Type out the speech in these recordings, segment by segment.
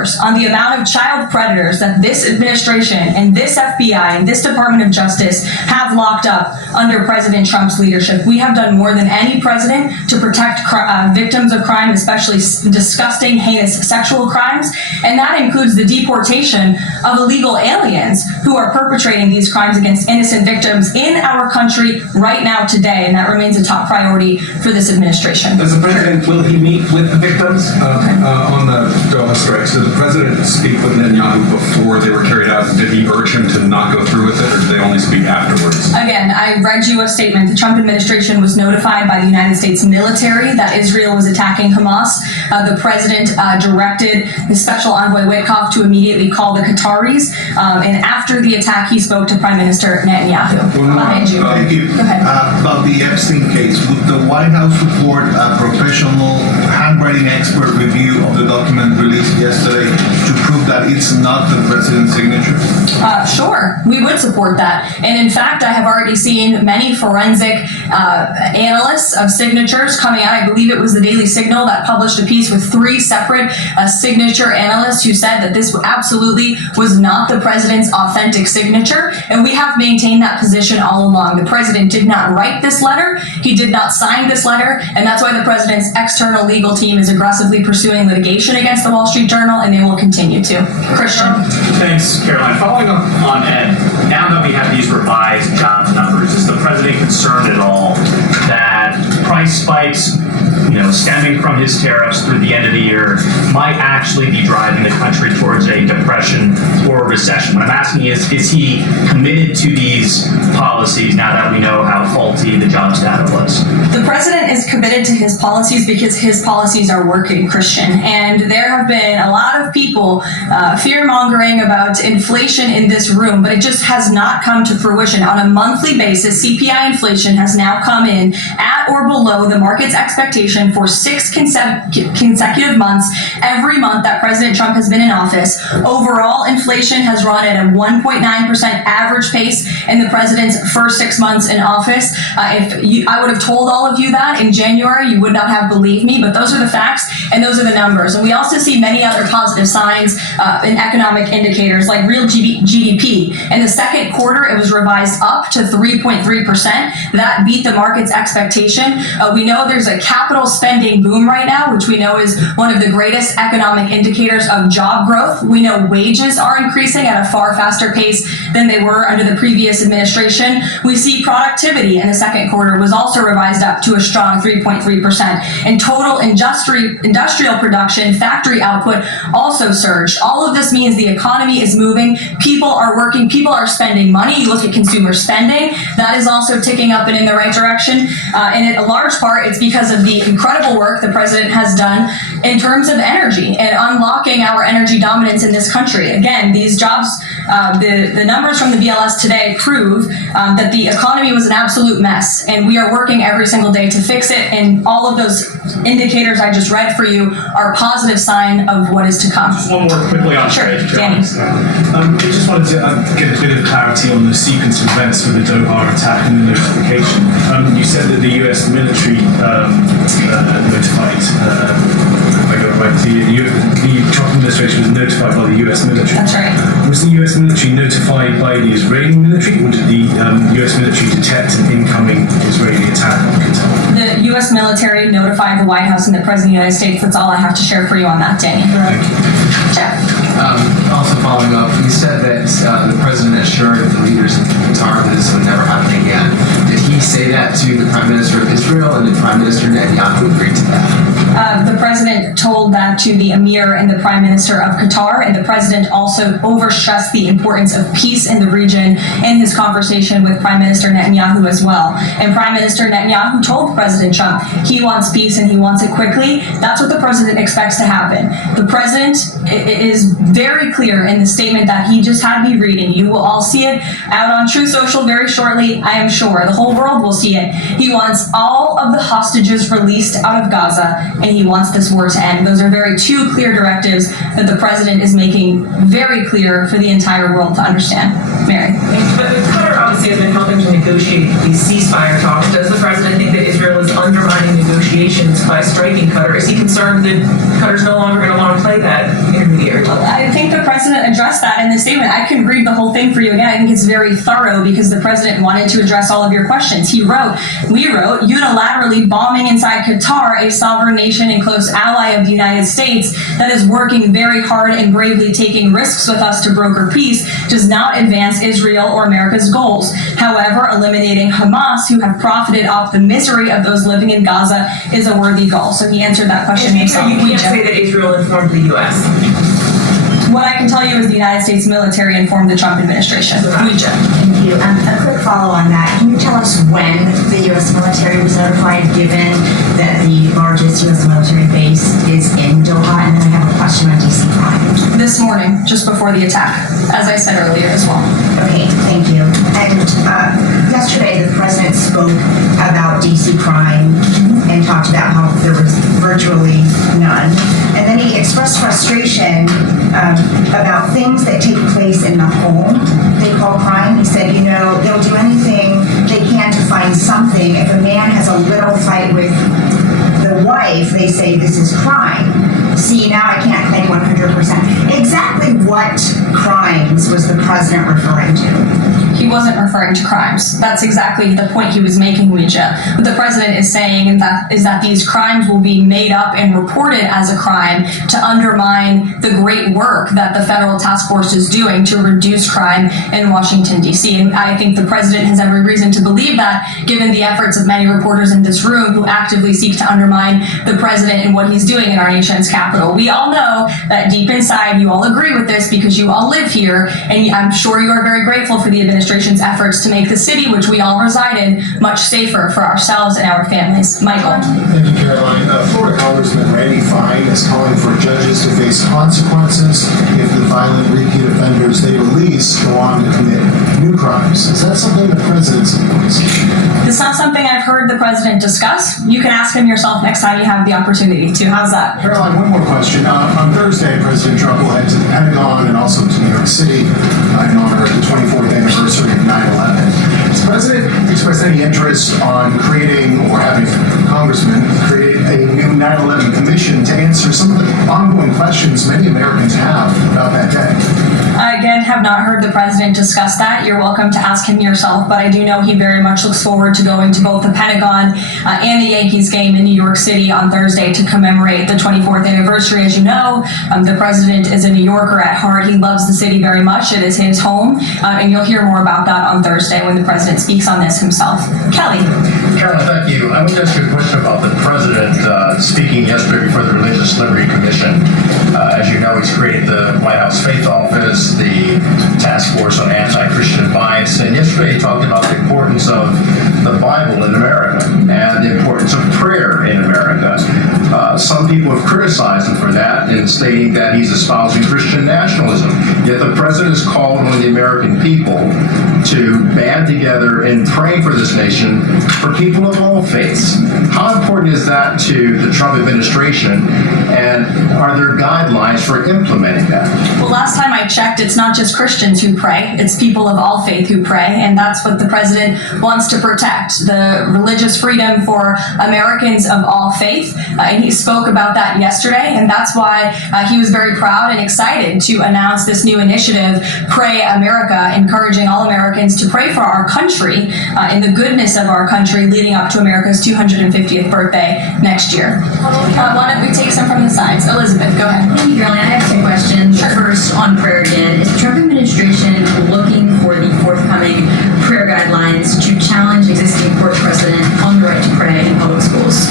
numbers on the amount of child predators that this administration and this FBI and this Department of Justice have locked up under President Trump's leadership. We have done more than any president to protect victims of crime, especially disgusting, heinous sexual crimes, and that includes the deportation of illegal aliens who are perpetrating these crimes against innocent victims in our country right now today, and that remains a top priority for this administration. As the president, will he meet with the victims on the Doha strikes? Did the president speak with Netanyahu before they were carried out? Did he urge him to not go through with it, or did they only speak afterwards? Again, I read you a statement. The Trump administration was notified by the United States military that Israel was attacking Hamas. The president directed the special envoy Witkoff to immediately call the Qataris, and after the attack, he spoke to Prime Minister Netanyahu. Thank you. Go ahead. About the Epstein case, would the White House report a professional handwriting expert review of the document released yesterday to prove that it's not the president's signature? Sure, we would support that. And in fact, I have already seen many forensic analysts of signatures coming out. I believe it was the Daily Signal that published a piece with 3 separate signature analysts who said that this absolutely was not the president's authentic signature. And we have maintained that position all along. The president did not write this letter. He did not sign this letter. And that's why the president's external legal team is aggressively pursuing litigation against the Wall Street Journal, and they will continue to. Christian. Thanks, Caroline. Following up on Ed, now that we have these revised jobs numbers, is the president concerned at all that price spikes, stemming from his tariffs through the end of the year, might actually be driving the country towards a depression or a recession? What I'm asking is he committed to these policies now that we know how faulty the jobs data was? The president is committed to his policies because his policies are working, Christian. And there have been a lot of people fear-mongering about inflation in this room, but it just has not come to fruition. On a monthly basis, CPI inflation has now come in at or below the market's expectation for 6 consecutive months. Every month that President Trump has been in office, overall inflation has run at a 1.9% average pace in the president's first 6 months in office. I would have told all of you that in January, you would not have believed me, but those are the facts and those are the numbers. And we also see many other positive signs in economic indicators like real GDP. In the second quarter, it was revised up to 3.3%. That beat the market's expectation. We know there's a capital spending boom right now, which we know is one of the greatest economic indicators of job growth. We know wages are increasing at a far faster pace than they were under the previous administration. We see productivity in the second quarter was also revised up to a strong 3.3%. And total industrial production, factory output also surged. All of this means the economy is moving. People are working. People are spending money. You look at consumer spending. That is also ticking up and in the right direction. And in a large part, it's because of the incredible work the president has done in terms of energy and unlocking our energy dominance in this country. Again, these jobs, the numbers from the BLS today prove that the economy was an absolute mess, and we are working every single day to fix it, and all of those indicators I just read for you are a positive sign of what is to come. Just one more quickly on trade. Danny. I just wanted to get a bit of clarity on the sequence of events for the Doha attack and the notification. You said that the U.S. military notified, the Trump administration was notified by the U.S. military. That's right. Was the U.S. military notified by the Israeli military, or did the U.S. military detect an incoming Israeli attack on Qatar? The U.S. military notified the White House and the President of the United States. That's all I have to share for you on that, Danny. Thank you. Jeff. Also following up, you said that the president assured the leaders in Qatar that this would never happen again. Did he say that to the Prime Minister of Israel, and did Prime Minister Netanyahu agree to that? The president told that to the Emir and the Prime Minister of Qatar, and the president also overstressed the importance of peace in the region in his conversation with Prime Minister Netanyahu as well. And Prime Minister Netanyahu told President Trump he wants peace and he wants it quickly. That's what the president expects to happen. The president is very clear in the statement that he just had me reading. You will all see it out on True Social very shortly, I am sure. The whole world will see it. He wants all of the hostages released out of Gaza, and he wants this war to end. Those are two clear directives that the president is making very clear for the entire world to understand. Mary. But Qatar obviously has been helping to negotiate these ceasefire talks. Does the president think that Israel is undermining negotiations by striking Qatar? Is he concerned that Qatar's no longer going to want to play that intermediary level? addressed that in the statement. I can read the whole thing for you again. I think it's very thorough because the president wanted to address all of your questions. We wrote, unilaterally bombing inside Qatar, a sovereign nation and close ally of the United States that is working very hard and bravely taking risks with us to broker peace, does not advance Israel or America's goals. However, eliminating Hamas, who have profited off the misery of those living in Gaza, is a worthy goal. So he answered that question himself. You can't say that Israel informed the U.S. What I can tell you is the United States military informed the Trump administration. Thank you. A quick follow on that. Can you tell us when the U.S. military was notified, given that the largest U.S. military base is in Doha? And then I have a question on DC crime. This morning, just before the attack, as I said earlier as well. Okay, thank you. And yesterday, the president spoke about DC crime and talked about how there was virtually none. And then he expressed frustration about things that take place in the home they call crime. He said, they'll do anything they can to find something. If a man has a little fight with the wife, they say this is crime. See, now I can't claim 100%. Exactly what crimes was the president referring to? He wasn't referring to crimes. That's exactly the point he was making, Ouija. What the president is saying is that these crimes will be made up and reported as a crime to undermine the great work that the federal task force is doing to reduce crime in Washington, D.C. And I think the president has every reason to believe that, given the efforts of many reporters in this room who actively seek to undermine the president and what he's doing in our nation's capital. We all know that deep inside you all agree with this because you all live here, and I'm sure you are very grateful for the administration's efforts to make the city, which we all reside in, much safer for ourselves and our families. Michael. Thank you, Caroline. Florida Congressman Randy Fine is calling for judges to face consequences if the violent repeat offenders they release go on to commit new crimes. Is that something the president supports? It's not something I've heard the president discuss. You can ask him yourself next time you have the opportunity to. How's that? Caroline, one more question. On Thursday, President Trump will head to the Pentagon and also to New York City in honor of the 24th anniversary of 9/11. Has the president expressed any interest on creating or having congressmen create a new 9/11 commission to answer some of the ongoing questions many Americans have about that day? I, again, have not heard the president discuss that. You're welcome to ask him yourself, but I do know he very much looks forward to going to both the Pentagon and the Yankees game in New York City on Thursday to commemorate the 24th anniversary. As you know, the president is a New Yorker at heart. He loves the city very much. It is his home, and you'll hear more about that on Thursday when the president speaks on this himself. Kelly. Caroline, thank you. I want to ask you a question about the president speaking yesterday before the Religious Liberty Commission. As you know, he's created the White House Faith Office, the Task Force on Anti-Christian Bias, and yesterday he talked about the importance of the Bible in America and the importance of prayer in America. Some people have criticized him for that in stating that he's espousing Christian nationalism. Yet the president has called on the American people to band together in praying for this nation for people of all faiths. How important is that to the Trump administration, and are there guidelines for implementing that? Well, last time I checked, it's not just Christians who pray, it's people of all faith who pray, and that's what the president wants to protect, the religious freedom for Americans of all faith, and he spoke about that yesterday, and that's why he was very proud and excited to announce this new initiative, Pray America, encouraging all Americans to pray for our country and the goodness of our country leading up to America's 250th birthday next year. Why don't we take some from the sides? Elizabeth, go ahead. Thank you, Caroline. I have two questions. Sure. First, on prayer again. Is the Trump administration looking for the forthcoming prayer guidelines to challenge existing court precedent on the right to pray in public schools?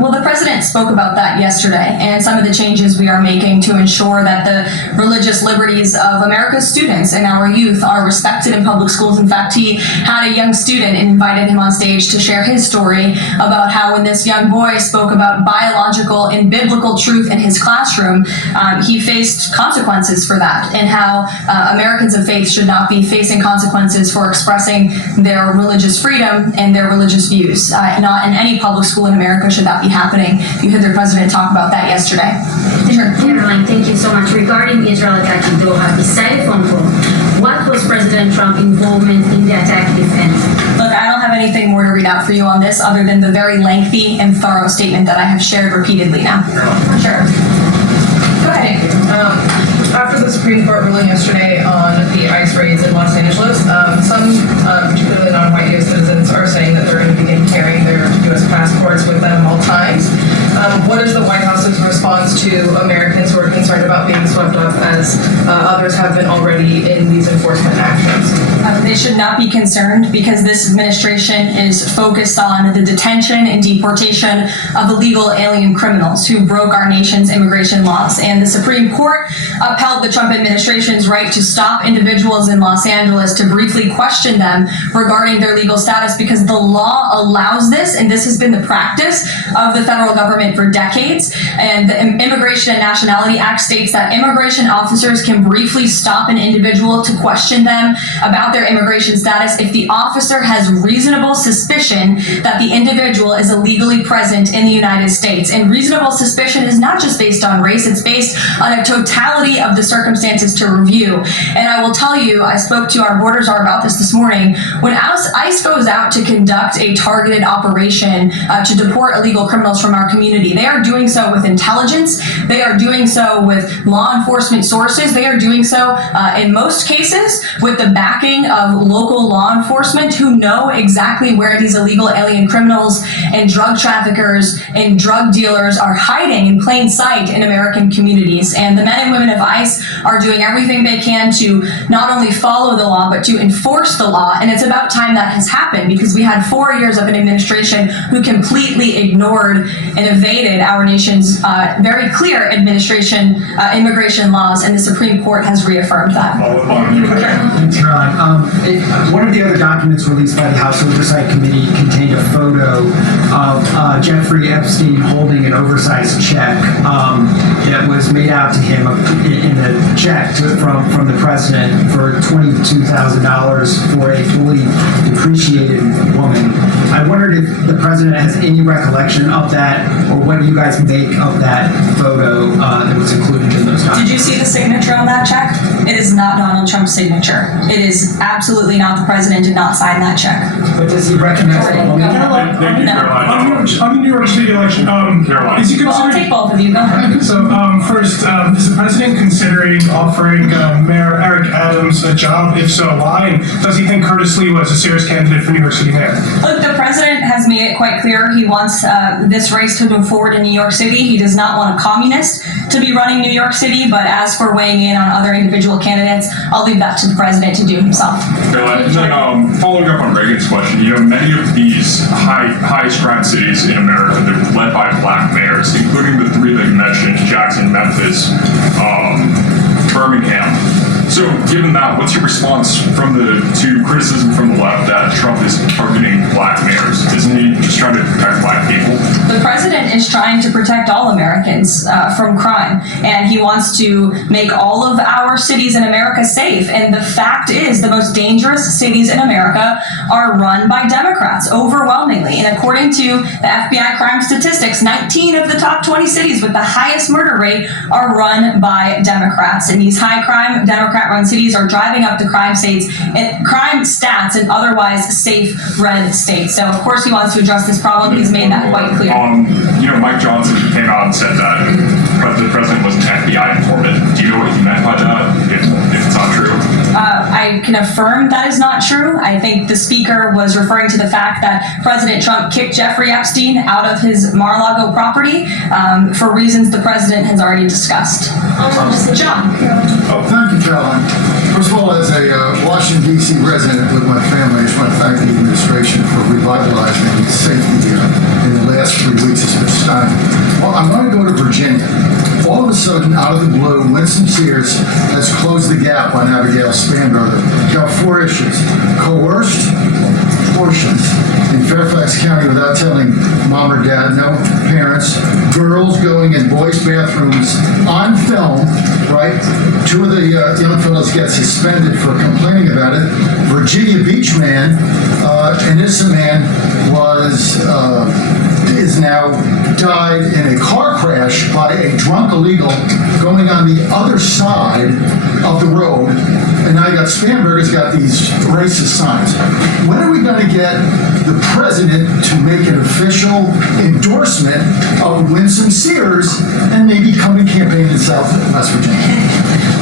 Well, the president spoke about that yesterday, and some of the changes we are making to ensure that the religious liberties of America's students and our youth are respected in public schools. In fact, he had a young student and invited him on stage to share his story about how when this young boy spoke about biological and biblical truth in his classroom, he faced consequences for that, and how Americans of faith should not be facing consequences for expressing their religious freedom and their religious views. Not in any public school in America should that be happening. You heard the president talk about that yesterday. Sure. Caroline, thank you so much. Regarding the Israel attack in Doha, besides phone call, what was President Trump's involvement in the attack, if any? Look, I don't have anything more to read out for you on this other than the very lengthy and thorough statement that I have shared repeatedly now. Sure. Go ahead. After the Supreme Court ruling yesterday on the ICE raids in Los Angeles. Some, particularly non-white U.S. citizens, are saying that they're going to begin carrying their U.S. passports with them at all times. What is the White House's response to Americans who are concerned about being swept up, as others have been already, in these enforcement actions? They should not be concerned, because this administration is focused on the detention and deportation of illegal alien criminals who broke our nation's immigration laws. And the Supreme Court upheld the Trump administration's right to stop individuals in Los Angeles to briefly question them regarding their legal status, because the law allows this, and this has been the practice of the federal government for decades. And the Immigration and Nationality Act states that immigration officers can briefly stop an individual to question them about their immigration status if the officer has reasonable suspicion that the individual is illegally present in the United States. And reasonable suspicion is not just based on race, it's based on a totality of the circumstances to review. And I will tell you, I spoke to our border czar about this morning. When ICE goes out to conduct a targeted operation to deport illegal criminals from our community, they are doing so with intelligence, they are doing so with law enforcement sources, they are doing so in most cases with the backing of local law enforcement who know exactly where these illegal alien criminals and drug traffickers and drug dealers are hiding in plain sight in American communities. And the men and women of ICE are doing everything they can to not only follow the law, but to enforce the law. And it's about time that has happened, because we had 4 years of an administration who completely ignored and evaded our nation's very clear immigration laws, and the Supreme Court has reaffirmed that. Thanks, Caroline. One of the other documents released by the House Oversight Committee contained a photo of Jeffrey Epstein holding an oversized check that was made out to him in a check from the president for $22,000 for a fully depreciated woman. I wondered if the president has any recollection of that, or what do you guys make of that photo that was included in those documents? Did you see the signature on that check? It is not Donald Trump's signature. It is absolutely not. The president did not sign that check. But does he recognize the woman? Thank you, No. Caroline. On the New York State election, Caroline. is he Well, I'll considering... take both of you. Go ahead. So first, is the president considering offering Mayor Eric Adams a job? If so, why? And does he think Curtis Lee was a serious candidate for New York City mayor? Look, the president has made it quite clear he wants this race to move forward in New York City. He does not want a communist to be running New York City, but as for weighing in on other individual candidates, I'll leave that to the president to do himself. Following up on Reagan's question, many of these highest crime cities in America, they're led by black mayors, including the three that you mentioned, Jackson, Memphis, Birmingham. So given that, what's your response to criticism from the left that Trump is targeting black mayors? Isn't he just trying to protect black people? The president is trying to protect all Americans from crime, and he wants to make all of our cities in America safe. And the fact is, the most dangerous cities in America are run by Democrats, overwhelmingly. And according to the FBI crime statistics, 19 of the top 20 cities with the highest murder rate are run by Democrats. And these high crime Democrat-run cities are driving up the crime stats in otherwise safe red states. So of course he wants to address this problem. He's made that quite clear. Mike Johnson came out and said that the president was an FBI informant. Do you know what he meant by that, if it's not true? I can affirm that is not true. I think the speaker was referring to the fact that President Trump kicked Jeffrey Epstein out of his Mar-a-Lago property for reasons the president has already discussed. John. Oh, thank you, Caroline. First of all, as a Washington, D.C. resident with my family, I just want to thank the administration for revitalizing safety in the last 3 weeks of this time. Well, I'm going to go to Virginia. All of a sudden, out of the blue, Winston Sears has closed the gap on Abigail Spanberger. Got 4 issues. Coerced abortions in Fairfax County without telling mom or dad, no parents, girls going in boys' bathrooms on film, right? 2 of the young fellows get suspended for complaining about it. Virginia Beach man, an innocent man, is now died in a car crash by a drunk illegal going on the other side of the road. And now you got Spanberger's got these racist signs. When are we going to get the president to make an official endorsement of Winston Sears and maybe come and campaign in South West Virginia?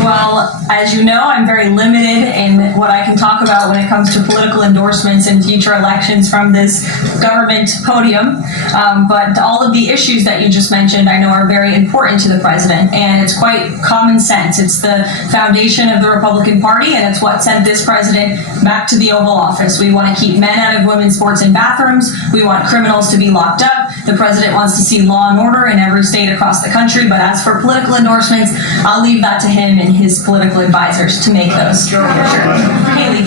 Well, As you know, I'm very limited in what I can talk about when it comes to political endorsements and future elections from this government podium. But all of the issues that you just mentioned, I know are very important to the president, and it's quite common sense. It's the foundation of the Republican Party, and it's what sent this president back to the Oval Office. We want to keep men out of women's sports and bathrooms. We want criminals to be locked up. The president wants to see law and order in every state across the country, but as for political endorsements, I'll leave that to him and his political advisors to make those. Sure. Haley.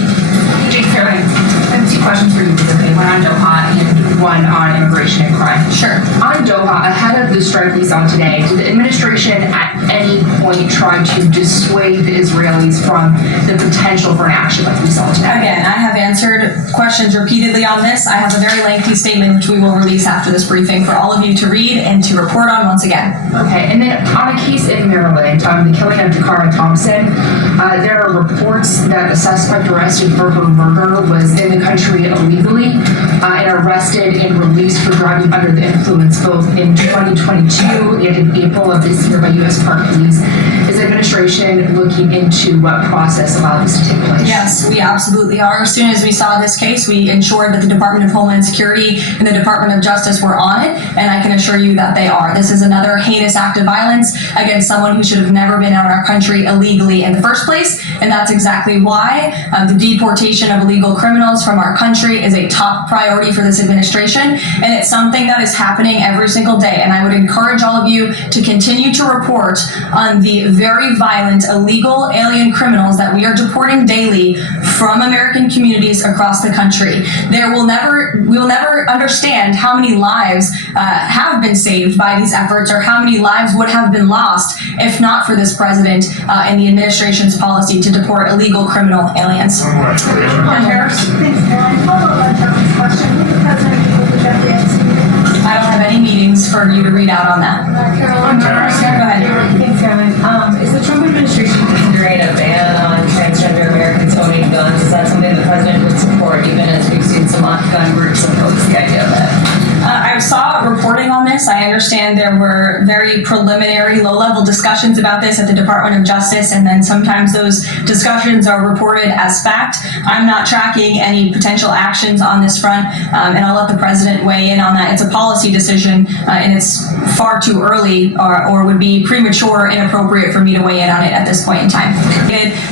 Thanks, Caroline. I have two questions for you, one on Doha and one on immigration and crime. Sure. On Doha, ahead of the strike we saw today, did the administration at any point try to dissuade the Israelis from the potential for an action like we saw today? Again, I have answered questions repeatedly on this. I have a very lengthy statement which we will release after this briefing for all of you to read and to report on once again. Okay, and then on a case in Maryland, the killing of Dakara Thompson, there are reports that the suspect arrested for her murder was in the country illegally and arrested and released for driving under the influence both in 2022 and in April of this year by U.S. Park Police. Is the administration looking into what process allowed this to take place? Yes, we absolutely are. As soon as we saw this case, we ensured that the Department of Homeland Security and the Department of Justice were on it, and I can assure you that they are. This is another heinous act of violence against someone who should have never been out of our country illegally in the first place, and that's exactly why the deportation of illegal criminals from our country is a top priority for this administration, and it's something that is happening every single day. And I would encourage all of you to continue to report on the very violent illegal alien criminals that we are deporting daily from American communities across the country. We will never understand how many lives have been saved by these efforts, or how many lives would have been lost if not for this president and the administration's policy to deport illegal criminal aliens. Thanks, Caroline. Follow-up on Jeffrey's question. Will the president meet with the Jeffrey Epstein? I don't have any meetings for you to read out on that. Caroline, go ahead. Thanks, Caroline. Is the Trump administration considering a ban on transgender Americans owning guns? Is that something the president would support, even as we've seen some gun groups oppose the idea of it? I saw reporting on this. I understand there were very preliminary, low-level discussions about this at the Department of Justice, and then sometimes those discussions are reported as fact. I'm not tracking any potential actions on this front, and I'll let the president weigh in on that. It's a policy decision, and it's far too early or would be premature or inappropriate for me to weigh in on it at this point in time.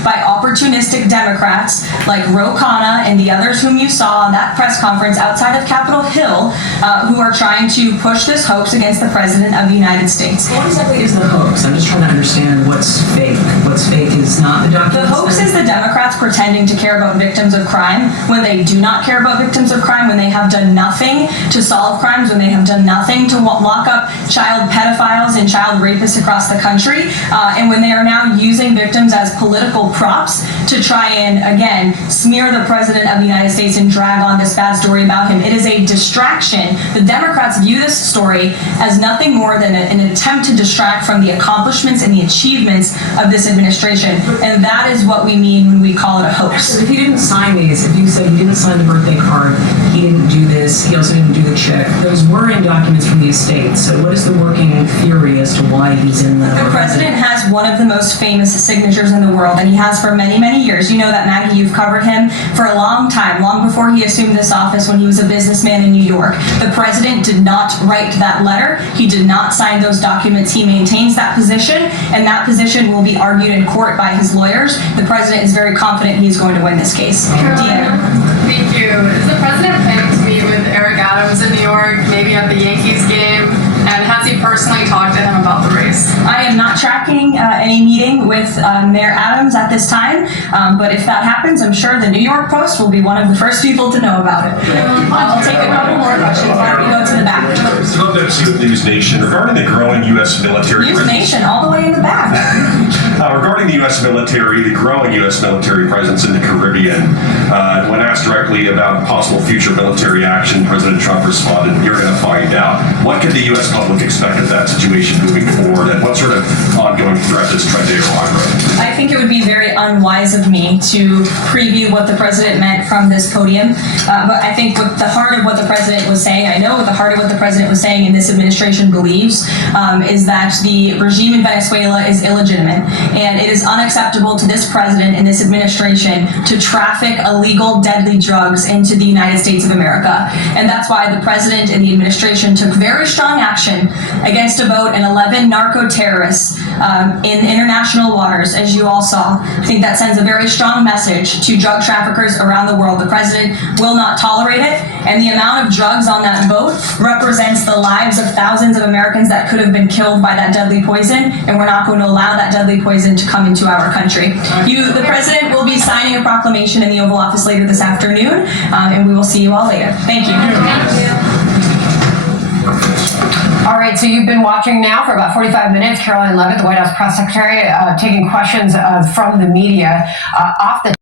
By opportunistic Democrats like Ro Khanna and the others whom you saw on that press conference outside of Capitol Hill, who are trying to push this hoax against the President of the United States. What exactly is the hoax? I'm just trying to understand what's fake. What's fake is not the documents. The hoax is the Democrats pretending to care about victims of crime when they do not care about victims of crime, when they have done nothing to solve crimes, when they have done nothing to lock up child pedophiles and child rapists across the country, and when they are now using victims as political props to try and, again, smear the President of the United States and drag on this bad story about him. It is a distraction. The Democrats view this story as nothing more than an attempt to distract from the accomplishments and the achievements of this administration, and that is what we mean when we call it a hoax. If he didn't sign these, if you said he didn't sign the birthday card, he didn't do this, he also didn't do the check, those were in documents from the estate. So what is the working theory as to why he's in the... The president has one of the most famous signatures in the world, and he has for many, many years. You know that, Maggie, you've covered him for a long time, long before he assumed this office when he was a businessman in New York. The president did not write that letter. He did not sign those documents. He maintains that position, and that position will be argued in court by his lawyers. The president is very confident he's going to win this case. Deanna. Thank you. Is the president planning to meet with Eric Adams in New York, maybe at the Yankees game? And has he personally talked to him about the race? I am not tracking any meeting with Mayor Adams at this time, but if that happens, I'm sure the New York Post will be one of the first people to know about it. I'll take a couple more questions. Why don't we go to the back? I'd love to see with News Nation regarding the growing U.S. military News presence. Nation, all the way in the back. Regarding the U.S. military, the growing U.S. military presence in the Caribbean, when asked directly about possible future military action, President Trump responded, "You're going to find out." What could the U.S. public expect of that situation moving forward, and what sort of ongoing threat does Transgender? I think it would be very unwise of me to preview what the president meant from this podium. But I think with the heart of what the president was saying, I know what the heart of what the president was saying and this administration believes is that the regime in Venezuela is illegitimate, and it is unacceptable to this president and this administration to traffic illegal, deadly drugs into the United States of America. And that's why the president and the administration took very strong action against about 11 narco-terrorists in international waters, as you all saw. I think that sends a very strong message to drug traffickers around the world. The president will not tolerate it, and the amount of drugs on that boat represents the lives of thousands of Americans that could have been killed by that deadly poison, and we're not going to allow that deadly poison to come into our country. The president will be signing a proclamation in the Oval Office later this afternoon, and we will see you all later. Thank you. All right, so you've been watching now for about 45 minutes. Karoline Leavitt, the White House press secretary, taking questions from the media. Off the